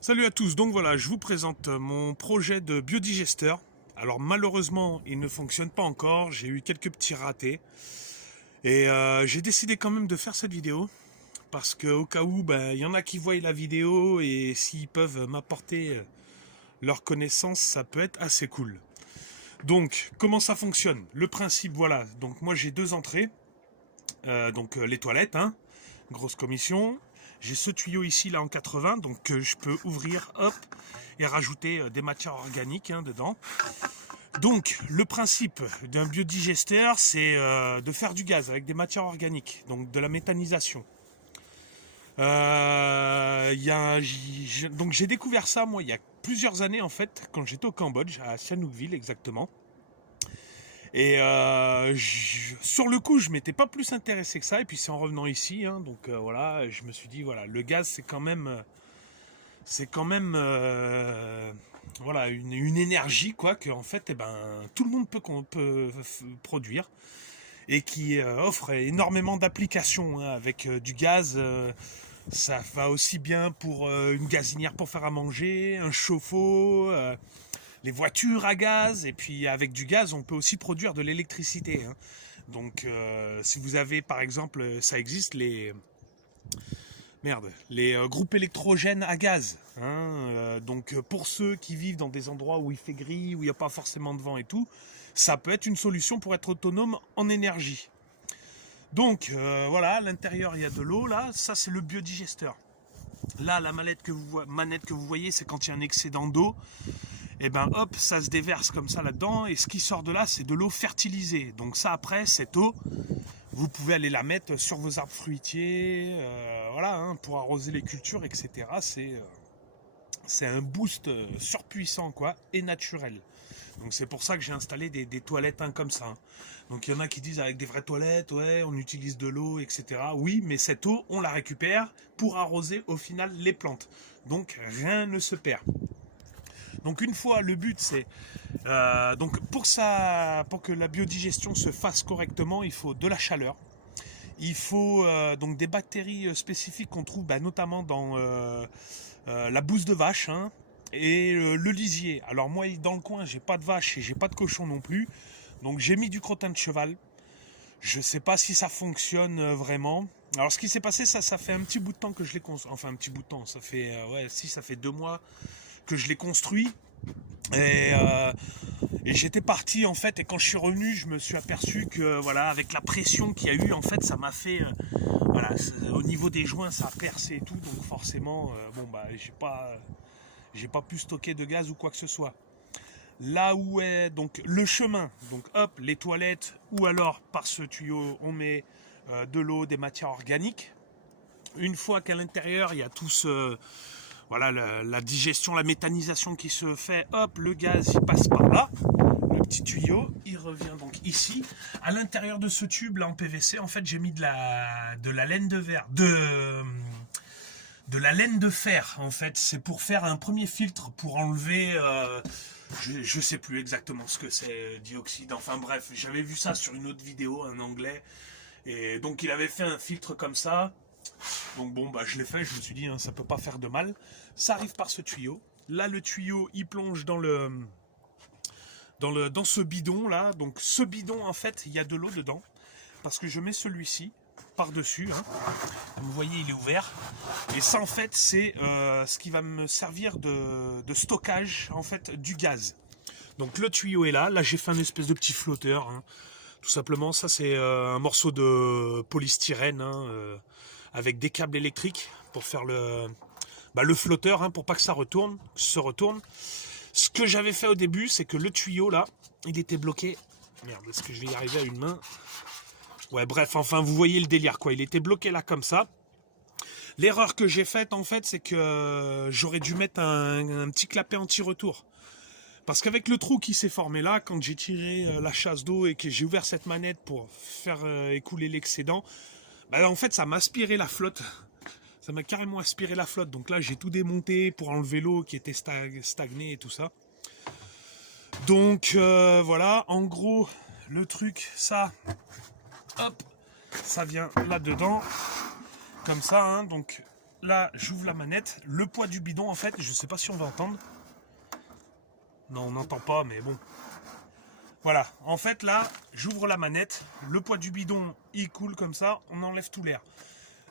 Salut à tous, donc voilà, je vous présente mon projet de biodigesteur. Alors malheureusement, il ne fonctionne pas encore, j'ai eu quelques petits ratés. Et j'ai décidé quand même de faire cette vidéo, parce qu'au cas où, il y en a qui voient la vidéo, et s'ils peuvent m'apporter leurs connaissances, ça peut être assez cool. Donc, comment ça fonctionne? Le principe, voilà, donc moi j'ai deux entrées, les toilettes, hein, grosse commission. J'ai ce tuyau ici là en 80, donc je peux ouvrir, hop, et rajouter des matières organiques dedans. Donc le principe d'un biodigesteur, c'est de faire du gaz avec des matières organiques, donc de la méthanisation. Donc j'ai découvert ça moi il y a plusieurs années en fait, quand j'étais au Cambodge, à Sihanoukville exactement. Et sur le coup, je m'étais pas plus intéressé que ça. Et puis c'est en revenant ici, voilà, je me suis dit voilà, le gaz c'est quand même, voilà une énergie quoi que en fait, tout le monde peut produire et qui offre énormément d'applications avec du gaz. Ça va aussi bien pour une gazinière pour faire à manger, un chauffe-eau. Les voitures à gaz, et puis avec du gaz, on peut aussi produire de l'électricité. Donc, si vous avez, par exemple, ça existe, les groupes électrogènes à gaz. Donc, pour ceux qui vivent dans des endroits où il fait gris, où il n'y a pas forcément de vent et tout, ça peut être une solution pour être autonome en énergie. Donc, voilà, à l'intérieur, il y a de l'eau, là, ça c'est le biodigesteur. Là, la manette que vous voyez, c'est quand il y a un excédent d'eau. Et hop, ça se déverse comme ça là-dedans, et ce qui sort de là, c'est de l'eau fertilisée. Donc ça, après, cette eau, vous pouvez aller la mettre sur vos arbres fruitiers, voilà, pour arroser les cultures, etc. C'est un boost surpuissant, quoi, et naturel. Donc c'est pour ça que j'ai installé des toilettes comme ça. Donc il y en a qui disent avec des vraies toilettes, ouais, on utilise de l'eau, etc. Oui, mais cette eau, on la récupère pour arroser au final les plantes. Donc rien ne se perd. Donc une fois, le but c'est donc pour que la biodigestion se fasse correctement, il faut de la chaleur. Il faut donc des bactéries spécifiques qu'on trouve notamment dans la bouse de vache et le lisier. Alors moi dans le coin j'ai pas de vache et j'ai pas de cochon non plus, donc j'ai mis du crottin de cheval. Je sais pas si ça fonctionne vraiment. Alors ce qui s'est passé, ça fait un petit bout de temps que je l'ai construit. Enfin un petit bout de temps, ça fait ça fait 2 mois que je l'ai construit. Et j'étais parti en fait, et quand je suis revenu, je me suis aperçu que voilà, avec la pression qu'il y a eu, en fait, ça m'a fait voilà, au niveau des joints, ça a percé et tout, donc forcément, j'ai pas pu stocker de gaz ou quoi que ce soit. Là où est donc le chemin, donc hop, les toilettes, ou alors par ce tuyau, on met de l'eau, des matières organiques. Une fois qu'à l'intérieur, il y a tout ce voilà, la digestion, la méthanisation qui se fait, hop, le gaz il passe par là, le petit tuyau, il revient donc ici. À l'intérieur de ce tube là en PVC, en fait j'ai mis de la laine de verre, de la laine de fer en fait. C'est pour faire un premier filtre pour enlever, je sais plus exactement ce que c'est, dioxyde, enfin bref, j'avais vu ça sur une autre vidéo, un anglais, et donc il avait fait un filtre comme ça. Donc je l'ai fait, je me suis dit ça peut pas faire de mal. Ça arrive par ce tuyau. Là le tuyau il plonge dans ce bidon là. Donc ce bidon en fait il y a de l'eau dedans. Parce que je mets celui-ci par-dessus. Comme vous voyez il est ouvert. Et ça en fait c'est ce qui va me servir de stockage en fait du gaz. Donc le tuyau est là. Là j'ai fait un espèce de petit flotteur. Tout simplement ça c'est un morceau de polystyrène avec des câbles électriques pour faire le flotteur, pour pas que ça se retourne. Ce que j'avais fait au début, c'est que le tuyau là, il était bloqué. Merde, est-ce que je vais y arriver à une main? Ouais, bref, enfin, vous voyez le délire, quoi. Il était bloqué là comme ça. L'erreur que j'ai faite, en fait, c'est que j'aurais dû mettre un petit clapet anti-retour. Parce qu'avec le trou qui s'est formé là, quand j'ai tiré la chasse d'eau et que j'ai ouvert cette manette pour faire écouler l'excédent, en fait, ça m'a aspiré la flotte. Ça m'a carrément aspiré la flotte. Donc là, j'ai tout démonté pour enlever l'eau qui était stagnée et tout ça. Donc voilà, en gros, le truc, ça, hop, ça vient là-dedans. Comme ça, donc là, j'ouvre la manette. Le poids du bidon, en fait, je sais pas si on va entendre. Non, on n'entend pas, mais bon. Voilà, en fait, là, j'ouvre la manette. Le poids du bidon, il coule comme ça. On enlève tout l'air.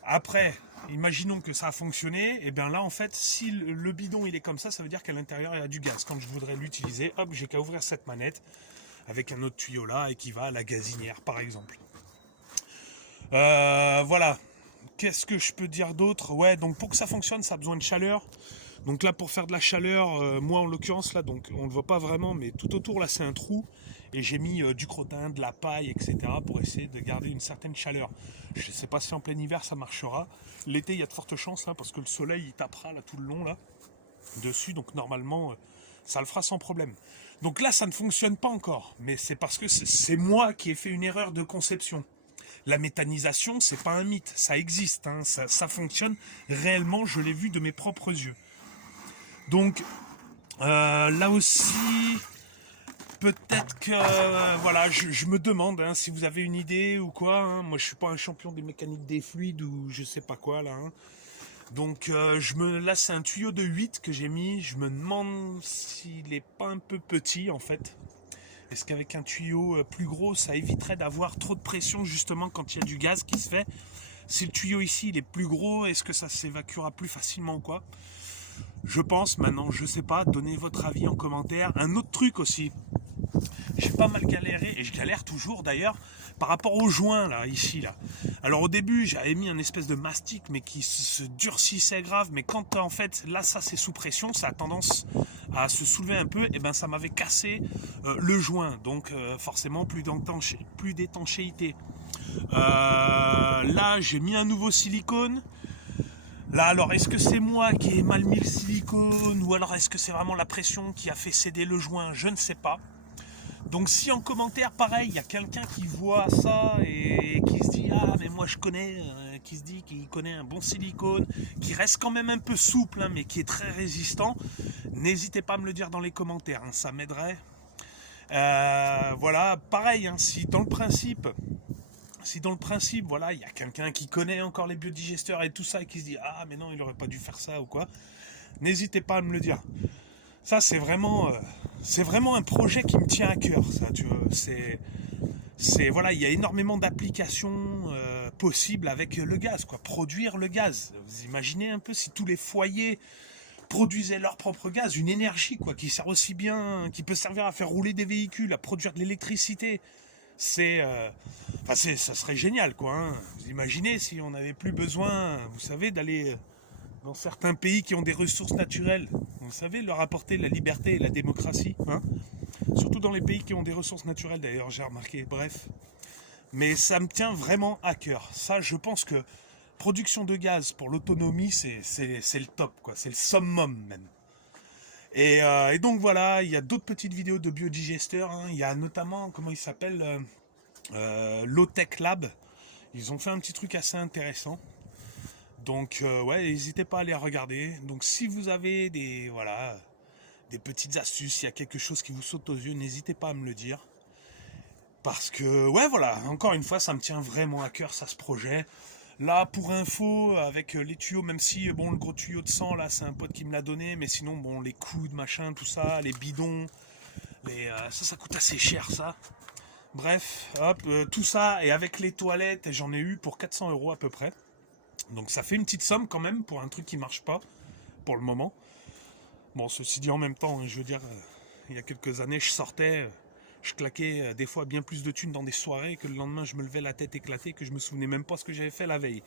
Après, imaginons que ça a fonctionné. Et bien là, en fait, si le bidon, il est comme ça veut dire qu'à l'intérieur, il y a du gaz. Quand je voudrais l'utiliser, hop, j'ai qu'à ouvrir cette manette avec un autre tuyau là et qui va à la gazinière, par exemple. Voilà. Qu'est-ce que je peux dire d'autre? Ouais, donc pour que ça fonctionne, ça a besoin de chaleur. Donc là, pour faire de la chaleur, moi en l'occurrence, là, donc on ne le voit pas vraiment, mais tout autour, là, c'est un trou. Et j'ai mis du crottin, de la paille, etc. pour essayer de garder une certaine chaleur. Je ne sais pas si en plein hiver, ça marchera. L'été, il y a de fortes chances, là, parce que le soleil, il tapera là, tout le long, là, dessus. Donc normalement, ça le fera sans problème. Donc là, ça ne fonctionne pas encore. Mais c'est parce que c'est moi qui ai fait une erreur de conception. La méthanisation, c'est pas un mythe, ça existe, hein, ça fonctionne réellement, je l'ai vu de mes propres yeux. Donc là aussi, peut-être que voilà, je me demande hein, si vous avez une idée ou quoi. Hein. Moi, je suis pas un champion des mécaniques des fluides ou je sais pas quoi là. Hein. Donc là, c'est un tuyau de 8 que j'ai mis. Je me demande s'il est pas un peu petit en fait. Est-ce qu'avec un tuyau plus gros, ça éviterait d'avoir trop de pression justement quand il y a du gaz qui se fait? Si le tuyau ici il est plus gros, est-ce que ça s'évacuera plus facilement ou quoi? Je pense maintenant, je sais pas, donnez votre avis en commentaire. Un autre truc aussi, j'ai pas mal galéré, et je galère toujours d'ailleurs, par rapport au joint là, ici là. Alors au début j'avais mis un espèce de mastic mais qui se durcissait grave, mais quand en fait là ça c'est sous pression, ça a tendance à se soulever un peu, et ben ça m'avait cassé le joint, donc forcément plus d'étanchéité. Là j'ai mis un nouveau silicone. Là, alors, est-ce que c'est moi qui ai mal mis le silicone ou alors est-ce que c'est vraiment la pression qui a fait céder le joint? Je ne sais pas. Donc si en commentaire, pareil, il y a quelqu'un qui voit ça et qui se dit « Ah, mais moi je connais », qui se dit qu'il connaît un bon silicone, qui reste quand même un peu souple, hein, mais qui est très résistant, n'hésitez pas à me le dire dans les commentaires, hein, ça m'aiderait. Voilà, pareil, hein, si dans le principe, voilà, il y a quelqu'un qui connaît encore les biodigesteurs et tout ça et qui se dit « Ah, mais non, il aurait pas dû faire ça ou quoi », n'hésitez pas à me le dire. Ça, c'est vraiment un projet qui me tient à cœur, ça, tu vois. Voilà, il y a énormément d'applications possibles avec le gaz, quoi. Produire le gaz. Vous imaginez un peu si tous les foyers produisaient leur propre gaz, une énergie, quoi, qui sert aussi bien, qui peut servir à faire rouler des véhicules, à produire de l'électricité. Ça serait génial, quoi. Hein. Vous imaginez si on n'avait plus besoin, vous savez, d'aller dans certains pays qui ont des ressources naturelles, vous savez, leur apporter la liberté et la démocratie, hein. Surtout dans les pays qui ont des ressources naturelles, d'ailleurs, j'ai remarqué, bref. Mais ça me tient vraiment à cœur. Ça, je pense que production de gaz pour l'autonomie, c'est le top, quoi. C'est le summum, même. Et donc, voilà, il y a d'autres petites vidéos de biodigesteurs. Hein. Il y a notamment, comment il s'appelle, Low-Tech Lab. Ils ont fait un petit truc assez intéressant. Donc ouais, n'hésitez pas à les regarder. Donc si vous avez des petites astuces, s'il y a quelque chose qui vous saute aux yeux, n'hésitez pas à me le dire. Parce que ouais, voilà, encore une fois, ça me tient vraiment à cœur, ça, ce projet. Là, pour info, avec les tuyaux, même si bon, le gros tuyau de sang là, c'est un pote qui me l'a donné, mais sinon bon, les coudes, machin, tout ça, les bidons, ça coûte assez cher, ça. Bref, hop, tout ça, et avec les toilettes, j'en ai eu pour 400 € à peu près. Donc ça fait une petite somme quand même pour un truc qui marche pas pour le moment. Bon, ceci dit en même temps, je veux dire, il y a quelques années, je claquais des fois bien plus de thunes dans des soirées que le lendemain je me levais la tête éclatée, que je me souvenais même pas ce que j'avais fait la veille.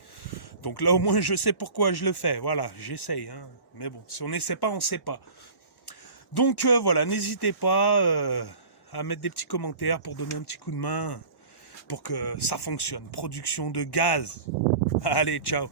Donc là au moins je sais pourquoi je le fais, voilà, j'essaye. Hein. Mais bon, si on n'essaie pas, on sait pas. Donc voilà, n'hésitez pas à mettre des petits commentaires pour donner un petit coup de main pour que ça fonctionne. Production de gaz. Allez, ciao.